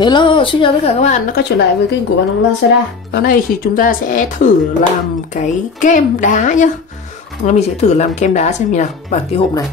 Hello, xin chào tất cả các bạn đã quay trở lại với kênh của bạn Lazada. Hôm nay thì chúng ta sẽ thử làm cái kem đá nhá. Mình sẽ thử làm kem đá xem như nào bằng cái hộp này.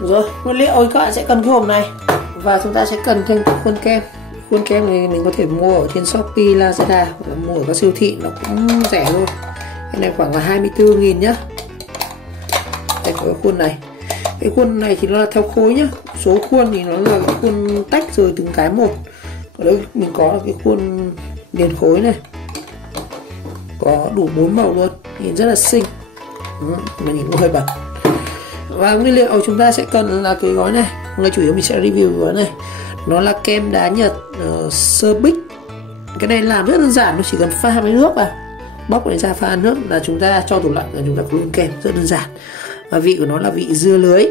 Rồi, nguyên liệu các bạn sẽ cần cái hộp này và chúng ta sẽ cần thêm cái khuôn kem. Khuôn kem này mình có thể mua ở trên Shopee, Lazada hoặc là mua ở các siêu thị, nó cũng rẻ thôi. Cái này khoảng là 24.000 nhá. Đây có cái khuôn này. Cái khuôn này thì nó là theo khối nhá. Số khuôn thì nó là cái khuôn tách rồi từng cái một. Ở đây mình có cái khuôn liền khối này, có đủ 4 màu luôn, nhìn rất là xinh. Mà nhìn cũng hơi bẩn. Và nguyên liệu chúng ta sẽ cần là cái gói này. Người chủ yếu mình sẽ review gói này. Nó là kem đá Nhật sơ bích. Cái này làm rất đơn giản, nó chỉ cần pha với nước vào, bóc này ra pha nước là chúng ta cho tủ lạnh là chúng ta có luôn kem, rất đơn giản. Và vị của nó là vị dưa lưới.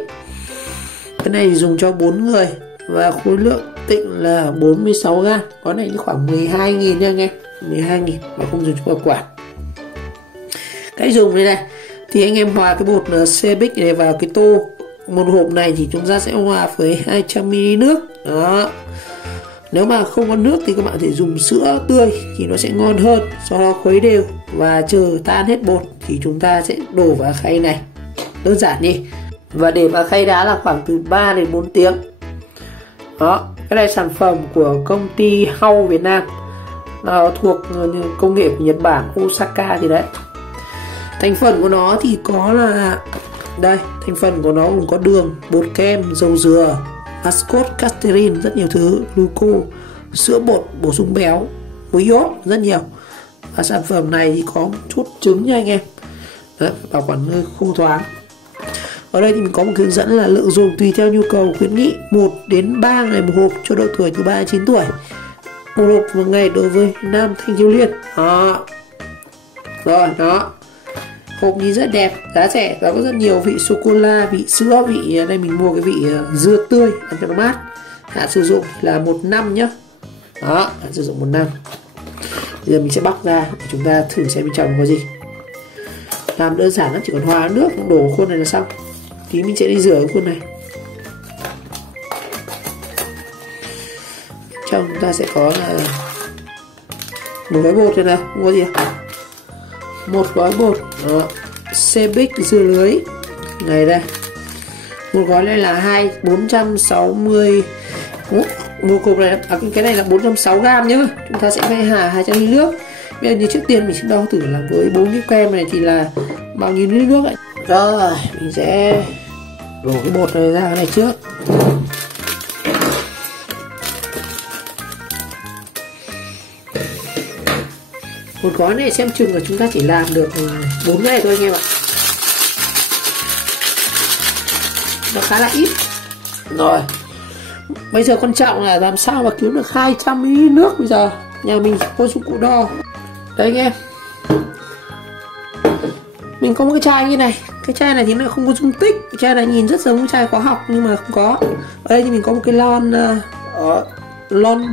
Cái này thì dùng cho 4 người và khối lượng tịnh là 46g. Có này khoảng 12.000 nha anh em, 12.000 mà không dùng cho bảo quản. Cách dùng đây này thì anh em hòa cái bột Cebic này vào cái tô. Một hộp này thì chúng ta sẽ hòa với 200ml nước. Đó. Nếu mà không có nước thì các bạn thể dùng sữa tươi thì nó sẽ ngon hơn. Sau đó khuấy đều và chờ tan hết bột thì chúng ta sẽ đổ vào khay này. Đơn giản đi. Và để vào khay đá là khoảng từ 3 đến 4 tiếng. Đó, cái này sản phẩm của công ty Hau Việt Nam, nó thuộc công nghệ của Nhật Bản, Osaka thì đấy. Thành phần của nó thì có là đây, thành phần của nó gồm có đường, bột kem, dầu dừa, mascot, casterin, rất nhiều thứ, gluco, sữa bột bổ sung béo, muối iốt, rất nhiều. Và sản phẩm này thì có một chút trứng nha anh em. Đấy, bảo quản hơi khô thoáng. Ở đây thì mình có một hướng dẫn là lượng dùng tùy theo nhu cầu, khuyến nghị 1 đến 3 ngày một hộp cho độ tuổi từ 3 đến 9 tuổi. Một hộp một ngày đối với nam thanh thiếu niên. Đó. Rồi, đó. Hộp nhìn rất đẹp, giá rẻ và có rất nhiều vị sô-cô-la, vị sữa, vị đây mình mua cái vị dưa tươi ăn cho nó mát. Hạn sử dụng là 1 năm nhá. Đó, hạn sử dụng 1 năm. Bây giờ mình sẽ bóc ra, chúng ta thử xem bên trong có gì. Làm đơn giản lắm, chỉ cần hòa nước đổ khuôn này là xong. Tí mình sẽ đi rửa cái khuôn này. Trong chúng ta sẽ có là một gói bột này nào, không có gì à? Một gói bột Cebic dưa lưới này đây. Một gói này là 460. Một hộp này cái này là 460g nhá. Chúng ta sẽ phải hòa 200ml nước. Bây giờ như trước tiên mình sẽ đo thử là với 4 cái kem này thì là bao nhiêu lít nước ấy. Rồi mình sẽ đổ cái bột này ra cái này trước. Một gói này xem chừng là chúng ta chỉ làm được 4 ngày thôi anh em ạ. Nó khá là ít. Rồi bây giờ quan trọng là làm sao mà kiếm được 200ml nước. Bây giờ nhà mình có dụng cụ đo. Đấy anh em, mình có một cái chai như này. Cái chai này thì nó không có dung tích. Cái chai này nhìn rất giống cái chai khóa học nhưng mà không có. Ở đây thì mình có một cái lon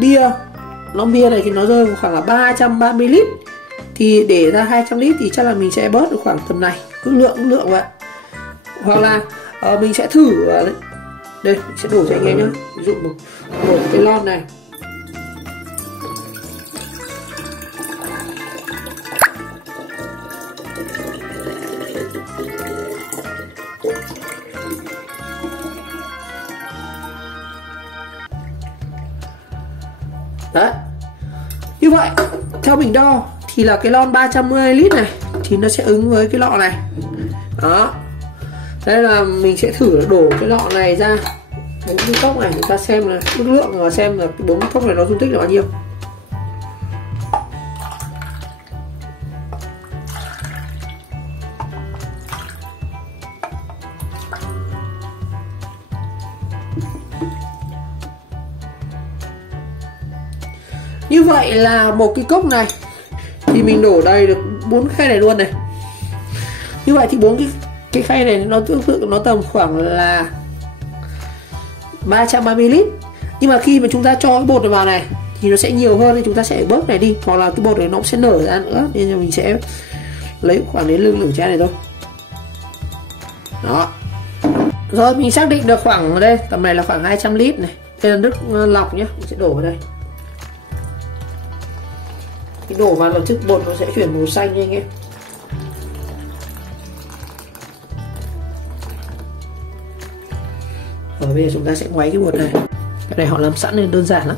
bia. Lon bia này thì nó rơi khoảng là 330ml. Thì để ra 200lít thì chắc là mình sẽ bớt được khoảng tầm này, ước lượng vậy. Hoặc là mình sẽ thử đây, mình sẽ đổ cho anh em nhé. Ví dụ một cái lon này. Đấy. Như vậy theo mình đo thì là cái lon 310lít này thì nó sẽ ứng với cái lọ này. Đó. Đây là mình sẽ thử đổ cái lọ này ra 4 cái cốc này, chúng ta xem là ước lượng và xem là cái 4 cốc này nó dung tích là bao nhiêu. Như vậy là một cái cốc này thì mình đổ đầy được 4 khay này luôn này. Như vậy thì 4 cái khay này nó tương tự, nó tầm khoảng là 330ml. Nhưng mà khi mà chúng ta cho cái bột này vào này thì nó sẽ nhiều hơn, nên chúng ta sẽ bớt này đi, hoặc là cái bột này nó cũng sẽ nở ra nữa, nên là mình sẽ lấy khoảng đến lưng chai này thôi. Đó, Rồi mình xác định được khoảng ở đây, tầm này là khoảng 200 lít này. Đây là nước lọc nhé, mình sẽ đổ vào đây. Khi đổ vào là chất bột nó sẽ chuyển màu xanh nha anh em. Rồi bây giờ chúng ta sẽ ngoáy cái bột này. Cái này họ làm sẵn nên đơn giản lắm.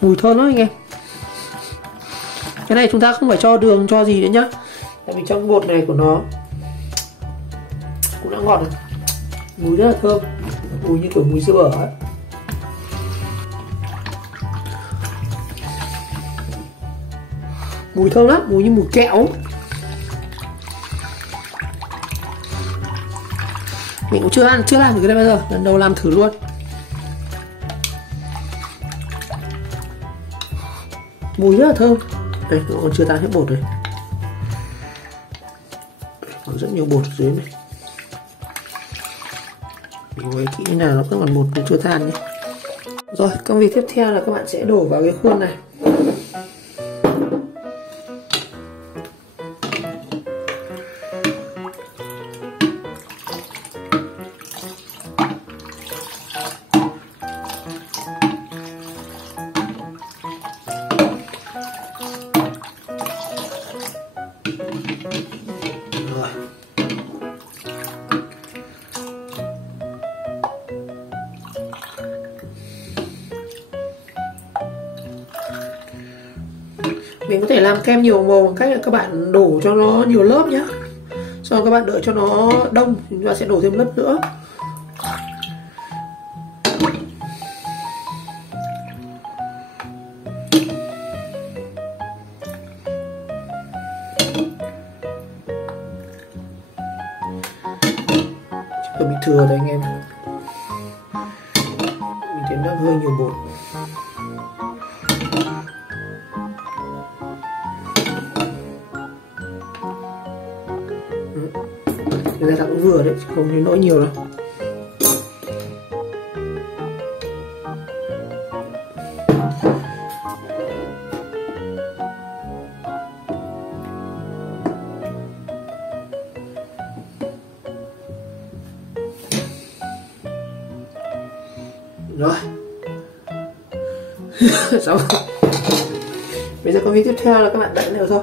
Mùi thơm lắm anh em. Cái này chúng ta không phải cho đường cho gì nữa nhá. Tại vì trong bột này của nó cũng đã ngọt rồi. Mùi rất là thơm. Mùi như kiểu mùi sữa bở ấy. Mùi thơm lắm, mùi như mùi kẹo. Mình cũng chưa làm được cái này bao giờ, lần đầu làm thử luôn. Mùi rất là thơm. Đây, nó còn chưa tan hết bột rồi. Còn rất nhiều bột ở dưới này. Mình ngoáy kỹ nào nó vẫn còn bột chưa tan nhé. Rồi, công việc tiếp theo là các bạn sẽ đổ vào cái khuôn này. Mình có thể làm kem nhiều màu bằng cách là các bạn đổ cho nó nhiều lớp nhé. Sau đó các bạn đợi cho nó đông, chúng ta sẽ đổ thêm lớp nữa. Chỉ cần bị thừa thôi anh em. Mình thấy nó hơi nhiều bột. Cái này cũng vừa đấy, không đến nỗi nhiều đâu. Rồi. Xong. Bây giờ công việc tiếp theo là các bạn đậy đều thôi.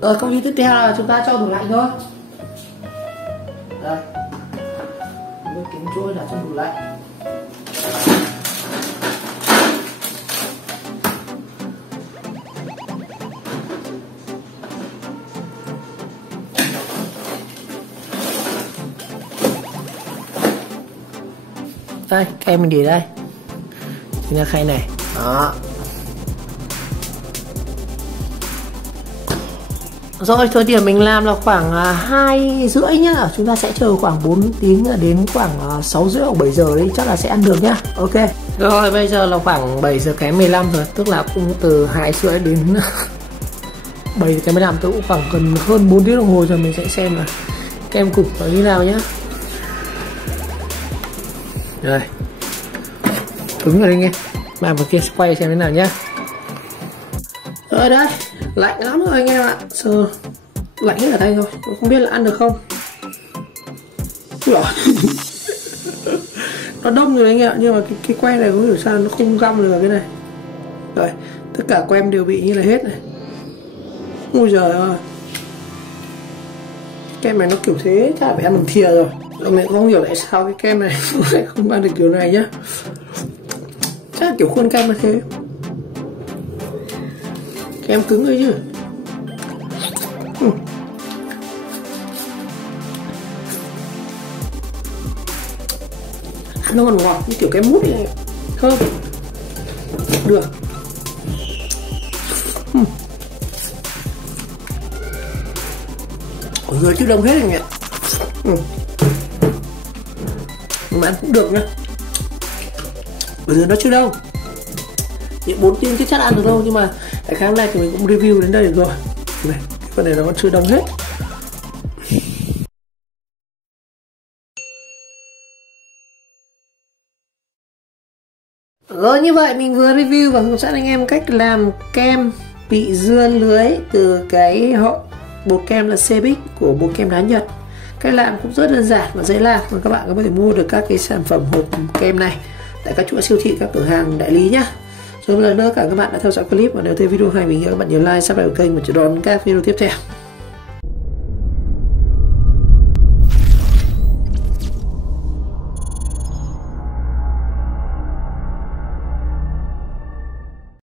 Rồi công việc tiếp theo là chúng ta cho tủ lạnh thôi. Đây, với kính trôi đặt trong tủ lạnh. Đây, kem mình để đây. Chính là khay này. Đó. Rồi thời điểm mình làm là khoảng 2:30 nhá. Chúng ta sẽ chờ khoảng 4 tiếng đến khoảng 6:30 hoặc 7 giờ đấy, chắc là sẽ ăn được nhá. Ok. Rồi bây giờ là khoảng 7 giờ kém 15 rồi, tức là cũng từ 2:30 đến 7 giờ kém 15, tôi cũng khoảng gần hơn 4 tiếng đồng hồ rồi. Mình sẽ xem là kem cục nó như nào nhá. Rồi. Cứng rồi đấy nghe. Mà một kia quay xem thế nào nhá. Rồi đấy, lạnh lắm rồi anh em ạ. Sờ lạnh hết cả tay rồi, không biết là ăn được không. Nó đông rồi anh em ạ, nhưng mà cái que này không hiểu sao nó không găm được cái này. Rồi, tất cả que em đều bị như là hết này. Ôi giời ơi. Kem này nó kiểu thế, chắc là phải ăn bằng thìa rồi. Mình không hiểu tại sao cái kem này nó lại không ăn được kiểu này nhá. Chắc là kiểu khuôn kem là thế. Kem cứng rồi chứ. Nó còn ngọt như kiểu kem mút này. Thơm. Được. Ở dưới chứ đông hết rồi nhỉ. Mà ăn cũng được nhá. Bây giờ nó chưa đâu. Những 4 tiếng chứ chắc ăn được đâu, nhưng mà tại kháng này thì mình cũng review đến đây được rồi. Này, cái phần này nó vẫn chưa đông hết. Rồi như vậy mình vừa review và hướng dẫn anh em cách làm kem bị dưa lưới từ cái bột kem là Cbic của bộ kem đá Nhật. Cách làm cũng rất đơn giản và dễ làm, và các bạn có thể mua được các cái sản phẩm hộp kem này tại các chuỗi siêu thị, các cửa hàng đại lý nhá. Rồi một lần nữa cảm ơn các bạn đã theo dõi clip, và nếu thấy video hay mình nhớ các bạn nhớ like, subscribe kênh và chờ đón các video tiếp theo.